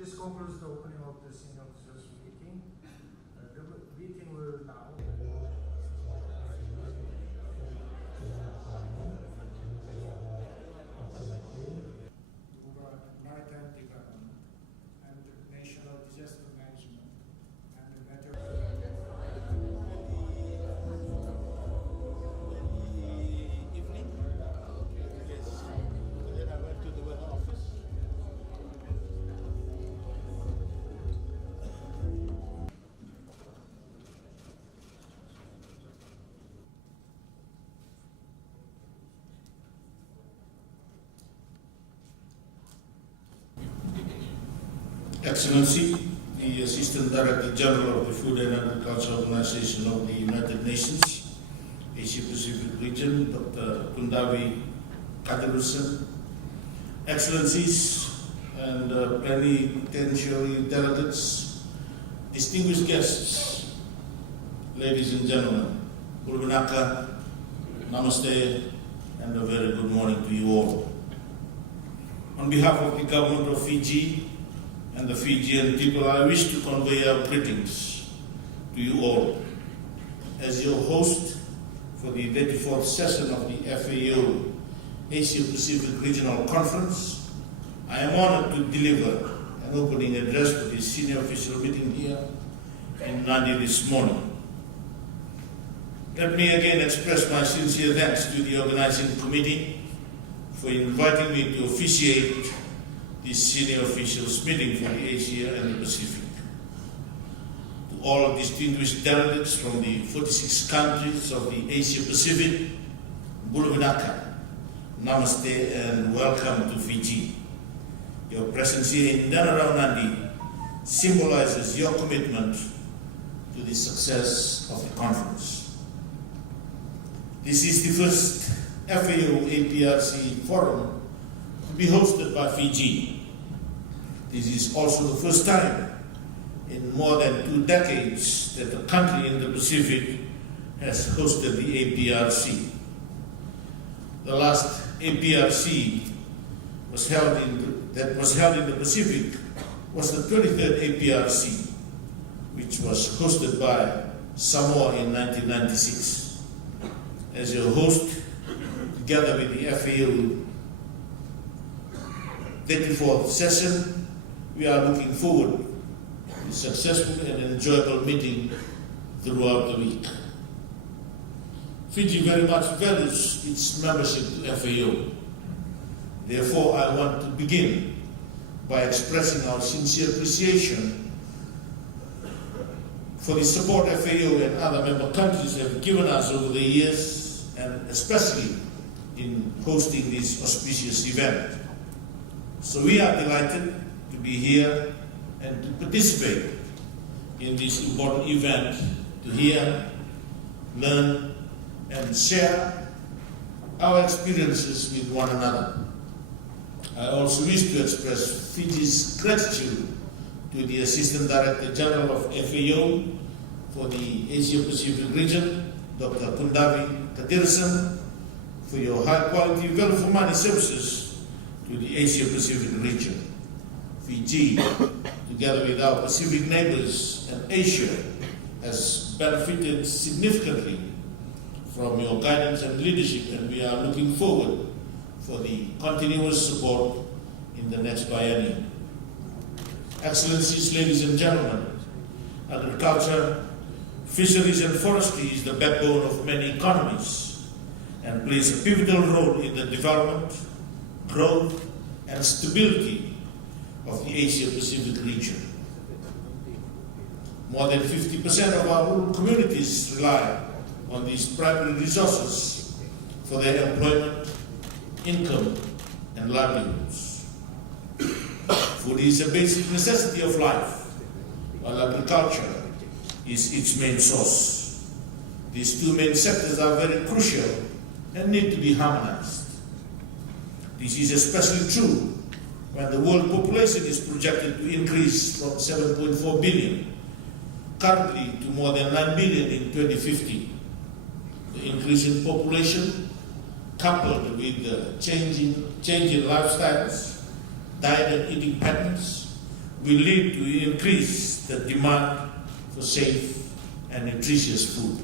This concludes the opening of the senior officers meeting. The meeting will now. Maritime Development and National Disaster Management and the Evening. Yes. Then I went to the weather office. Excellency, the Assistant Director General of the Food and Agriculture Organization of the United Nations, Asia Pacific Region, Dr. Kundavi Kathiresan, Excellencies and plenipotentiary delegates, distinguished guests, ladies and gentlemen, Bulbinaka, Namaste, and a very good morning to you all. On behalf of the government of Fiji and the Fijian people, I wish to convey our greetings to you all. As your host for the 34th session of the FAO Asia Pacific Regional Conference, I am honored to deliver an opening address for this senior official meeting here in Nadi this morning. Let me again express my sincere thanks to the organizing committee for inviting me to officiate this senior officials meeting for the Asia and the Pacific. To all distinguished delegates from the 46 countries of the Asia Pacific, Bulbinaka, Namaste and welcome to Fiji. Your presence here in Danarau Nadi symbolizes your commitment to the success of the conference. This is the first FAO APRC forum to be hosted by Fiji. This is also the first time in more than 2 decades that a country in the Pacific has hosted the APRC. The last APRC was held in the Pacific was the 23rd APRC, which was hosted by Samoa in 1996. As your host, together with the FAO 34th session, we are looking forward to a successful and enjoyable meeting throughout the week. Fiji very much values its membership to FAO. Therefore, I want to begin by expressing our sincere appreciation for the support FAO and other member countries have given us over the years, and especially in hosting this auspicious event. So we are delighted to be here and to participate in this important event, to hear, learn, and share our experiences with one another. I also wish to express Fiji's gratitude to the Assistant Director General of FAO for the Asia Pacific region, Dr. Kundavi Kathiresan, for your high-quality value for money services to the Asia Pacific region. Fiji, together with our Pacific neighbors and Asia, has benefited significantly from your guidance and leadership, and we are looking forward for the continuous support in the next biennium. Excellencies, ladies and gentlemen, agriculture, fisheries and forestry is the backbone of many economies and plays a pivotal role in the development, growth and stability of the Asia-Pacific region. More than 50% of our rural communities rely on these primary resources for their employment, income and livelihoods. Food is a basic necessity of life, while agriculture is its main source. These two main sectors are very crucial and need to be harmonized. This is especially true when the world population is projected to increase from 7.4 billion currently to more than 9 billion in 2050. The increase in population, coupled with the change in lifestyles, diet and eating patterns, will lead to increase the demand for safe and nutritious food.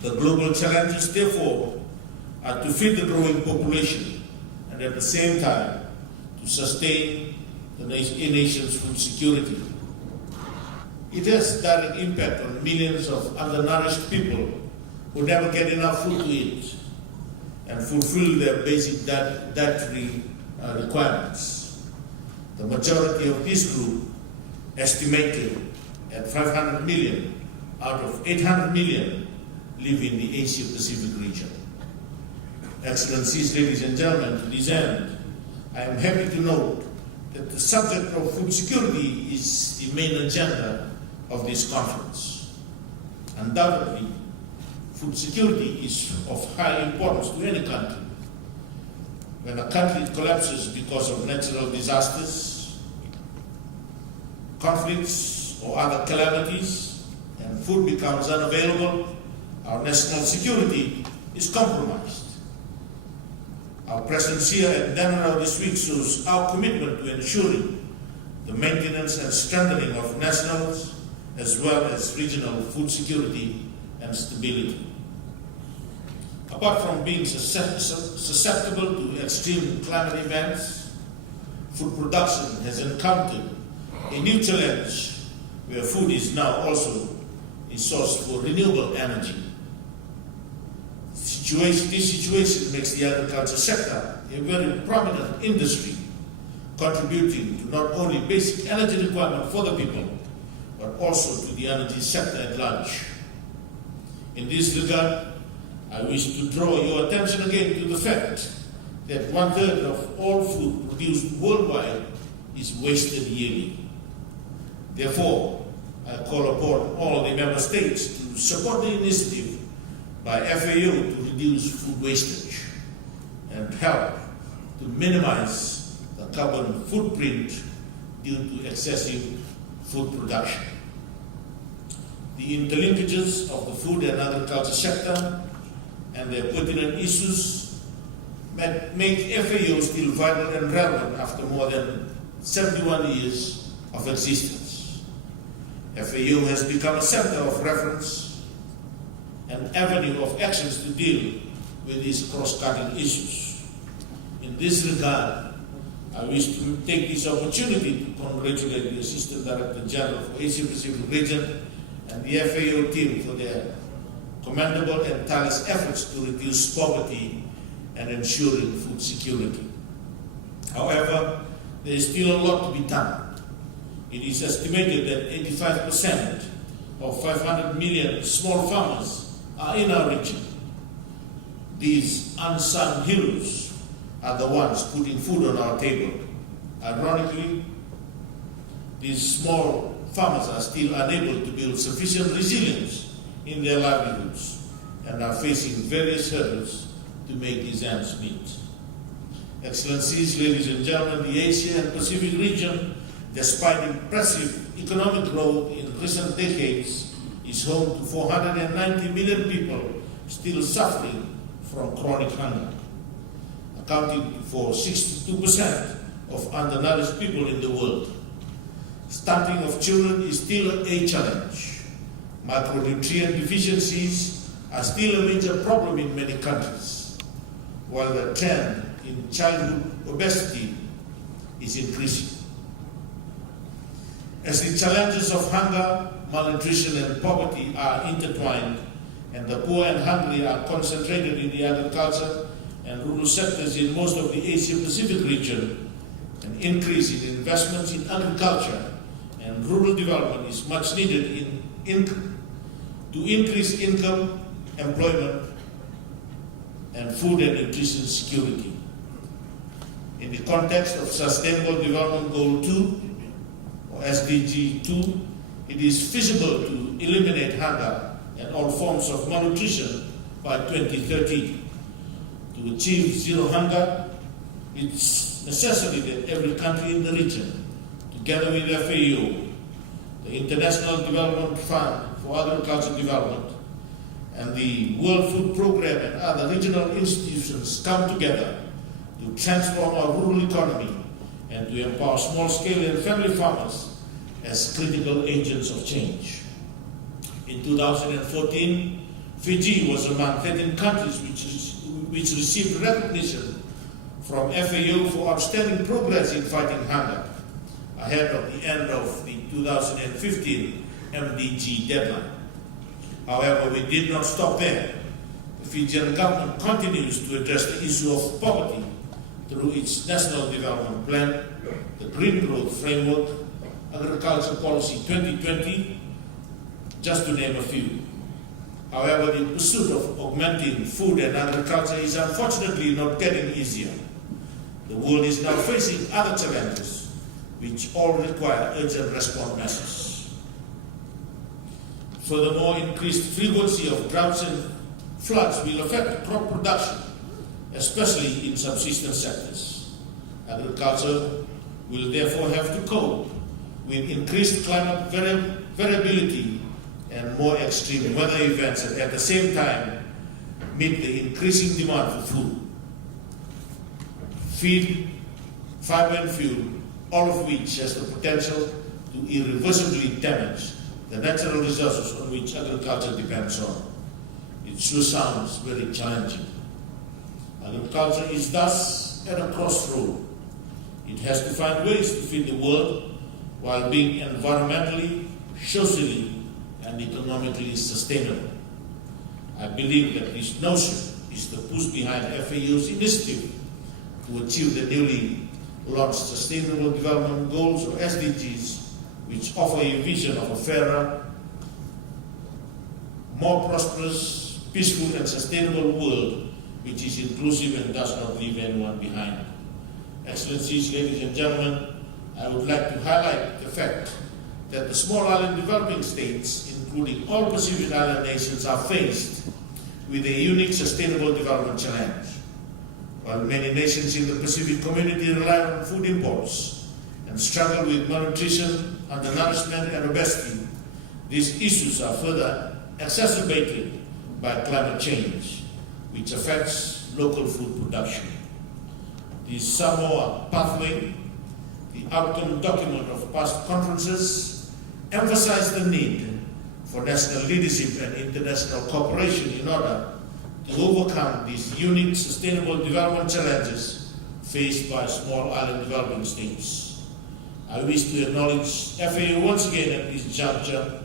The global challenges, therefore, are to feed the growing population and at the same time to sustain a nation's food security. It has direct impact on millions of undernourished people who never get enough food to eat and fulfill their basic dietary requirements. The majority of this group, estimated at 500 million out of 800 million, live in the Asia-Pacific region. Excellencies, ladies and gentlemen, to this end, I am happy to note that the subject of food security is the main agenda of this conference. Undoubtedly, food security is of high importance to any country. When a country collapses because of natural disasters, conflicts, or other calamities, and food becomes unavailable, our national security is compromised. Our presence here at Danarau this week shows our commitment to ensuring the maintenance and strengthening of national as well as regional food security and stability. Apart from being susceptible to extreme climate events, food production has encountered a new challenge where food is now also a source for renewable energy. This situation makes the agriculture sector a very prominent industry, contributing to not only basic energy requirement for the people, but also to the energy sector at large. In this regard, I wish to draw your attention again to the fact that 1/3 of all food produced worldwide is wasted yearly. Therefore, I call upon all the member states to support the initiative by FAO to reduce food wastage and help to minimize the carbon footprint due to excessive food production. The interlinkages of the food and agriculture sector and their pertinent issues make FAO still vital and relevant after more than 71 years of existence. FAO has become a center of reference, an avenue of actions to deal with these cross-cutting issues. In this regard, I wish to take this opportunity to congratulate the Assistant Director General for Asia Pacific Region and the FAO team for their commendable and tireless efforts to reduce poverty and ensuring food security. However, there is still a lot to be done. It is estimated that 85% of 500 million small farmers are in our region. These unsung heroes are the ones putting food on our table. Ironically, these small farmers are still unable to build sufficient resilience in their livelihoods and are facing various hurdles to make these ends meet. Excellencies, ladies and gentlemen, the Asia and Pacific region, despite impressive economic growth in recent decades, is home to 490 million people still suffering from chronic hunger, accounting for 62% of undernourished people in the world. Stunting of children is still a challenge. Micronutrient deficiencies are still a major problem in many countries, while the trend in childhood obesity is increasing. As the challenges of hunger, malnutrition and poverty are intertwined, and the poor and hungry are concentrated in the agriculture and rural sectors in most of the Asia-Pacific region, an increase in investments in agriculture and rural development is much needed to increase income, employment, and food and nutrition security. In the context of Sustainable Development Goal 2, or SDG 2, it is feasible to eliminate hunger and all forms of malnutrition by 2030. To achieve zero hunger, it's necessary that every country in the region, together with FAO, the International Development Fund for Agricultural Development, and the World Food Programme and other regional institutions come together to transform our rural economy and to empower small-scale and family farmers as critical agents of change. In 2014, Fiji was among 13 countries which received recognition from FAO for outstanding progress in fighting hunger, ahead of the end of the 2015 MDG deadline. However, we did not stop there. The Fijian government continues to address the issue of poverty through its National Development Plan, the Green Growth Framework, Agriculture Policy 2020, just to name a few. However, the pursuit of augmenting food and agriculture is unfortunately not getting easier. The world is now facing other challenges, which all require urgent response measures. Furthermore, increased frequency of droughts and floods will affect crop production, especially in subsistence sectors. Agriculture will therefore have to cope with increased climate variability and more extreme weather events, and at the same time meet the increasing demand for food. Feed, fiber and fuel, all of which has the potential to irreversibly damage the natural resources on which agriculture depends on. It sure sounds very challenging. Agriculture is thus at a crossroad. It has to find ways to feed the world while being environmentally, socially, and economically sustainable. I believe that this notion is the push behind FAO's initiative to achieve the newly launched Sustainable Development Goals, or SDGs, which offer a vision of a fairer, more prosperous, peaceful and sustainable world which is inclusive and does not leave anyone behind. Excellencies, ladies and gentlemen, I would like to highlight the fact that the small island developing states, including all Pacific Island nations, are faced with a unique sustainable development challenge. While many nations in the Pacific community rely on food imports and struggle with malnutrition, undernourishment, and obesity, these issues are further exacerbated by climate change, which affects local food production. The Samoa Pathway, the outcome document of past conferences, emphasized the need for national leadership and international cooperation in order to overcome these unique sustainable development challenges faced by small island developing states. I wish to acknowledge FAO once again at this juncture,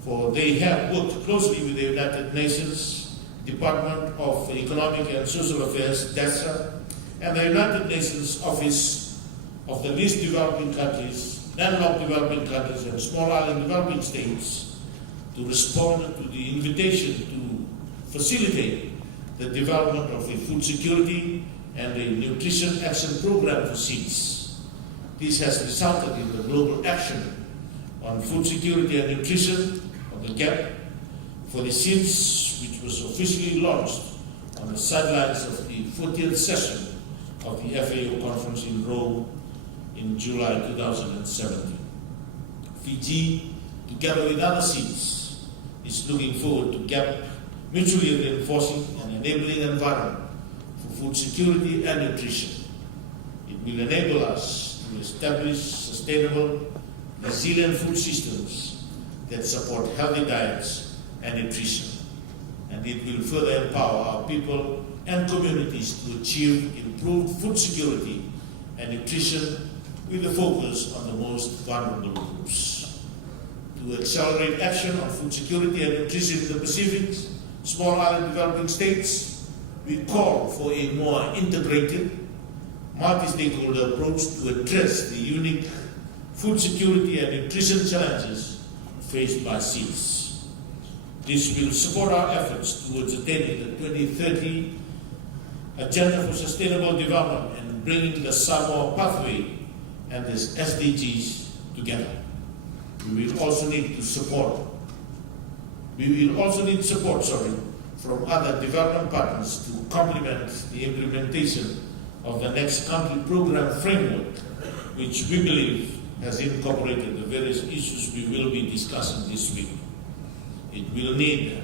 for they have worked closely with the United Nations Department of Economic and Social Affairs, DESRA, and the United Nations Office of the Least Developing Countries, Landlocked Developing Countries, and Small Island Developing States to respond to the invitation to facilitate the development of a food security and a nutrition action program for seeds. This has resulted in the Global Action on Food Security and Nutrition, or the GAP, for the seeds, which was officially launched on the sidelines of the 40th session of the FAO conference in Rome in July 2017. Fiji, together with other seeds, is looking forward to GAP mutually reinforcing and enabling environment for food security and nutrition. It will enable us to establish sustainable, resilient food systems that support healthy diets and nutrition. And it will further empower our people and communities to achieve improved food security and nutrition with a focus on the most vulnerable groups. To accelerate action on food security and nutrition in the Pacific, small island developing states, we call for a more integrated, multi-stakeholder approach to address the unique food security and nutrition challenges faced by seeds. This will support our efforts towards attaining the 2030 Agenda for Sustainable Development and bringing the Samoa Pathway and the SDGs together. We will also need support from other development partners to complement the implementation of the Next Country Program framework, which we believe has incorporated the various issues we will be discussing this week. It will need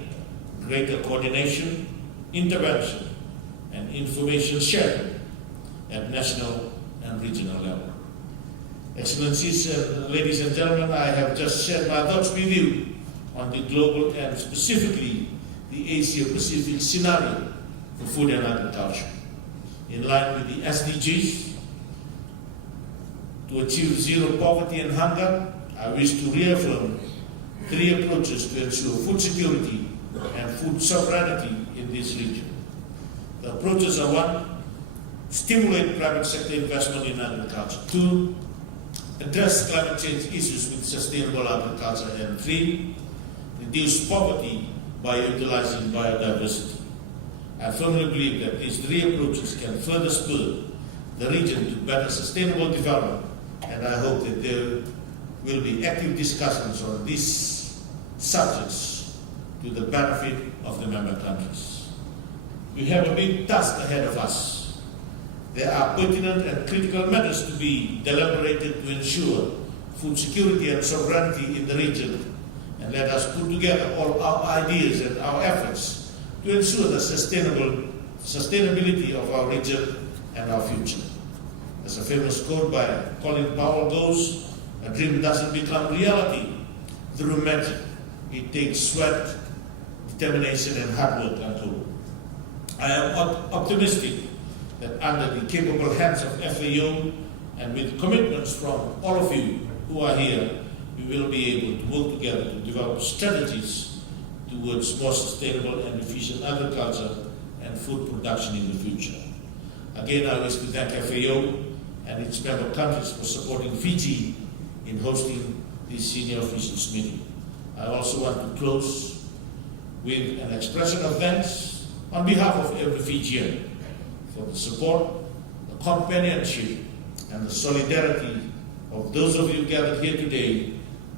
greater coordination, intervention, and information sharing at national and regional level. Excellencies, ladies and gentlemen, I have just shared my thoughts with you on the global and specifically the Asia-Pacific scenario for food and agriculture. In line with the SDGs, to achieve zero poverty and hunger, I wish to reaffirm 3 approaches to ensure food security and food sovereignty in this region. The approaches are: 1, stimulate private sector investment in agriculture; 2, address climate change issues with sustainable agriculture; and 3, reduce poverty by utilizing biodiversity. I firmly believe that these 3 approaches can further spur the region to better sustainable development, and I hope that there will be active discussions on these subjects to the benefit of the member countries. We have a big task ahead of us. There are pertinent and critical matters to be deliberated to ensure food security and sovereignty in the region, and let us put together all our ideas and our efforts to ensure the sustainability of our region and our future. As a famous quote by Colin Powell goes, "A dream doesn't become reality through magic. It takes sweat, determination, and hard work." Unquote. I am optimistic that under the capable hands of FAO and with commitments from all of you who are here, we will be able to work together to develop strategies towards more sustainable and efficient agriculture and food production in the future. Again, I wish to thank FAO and its member countries for supporting Fiji in hosting this senior officials meeting. I also want to close with an expression of thanks on behalf of every Fijian for the support, the companionship, and the solidarity of those of you gathered here today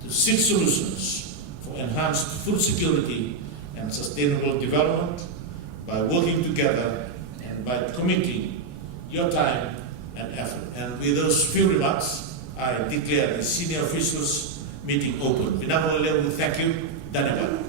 to seek solutions for enhanced food security and sustainable development by working together and by committing your time and effort. And with those few remarks, I declare the senior officials meeting open. Vinamo Lewu, thank you. Dhanyawad.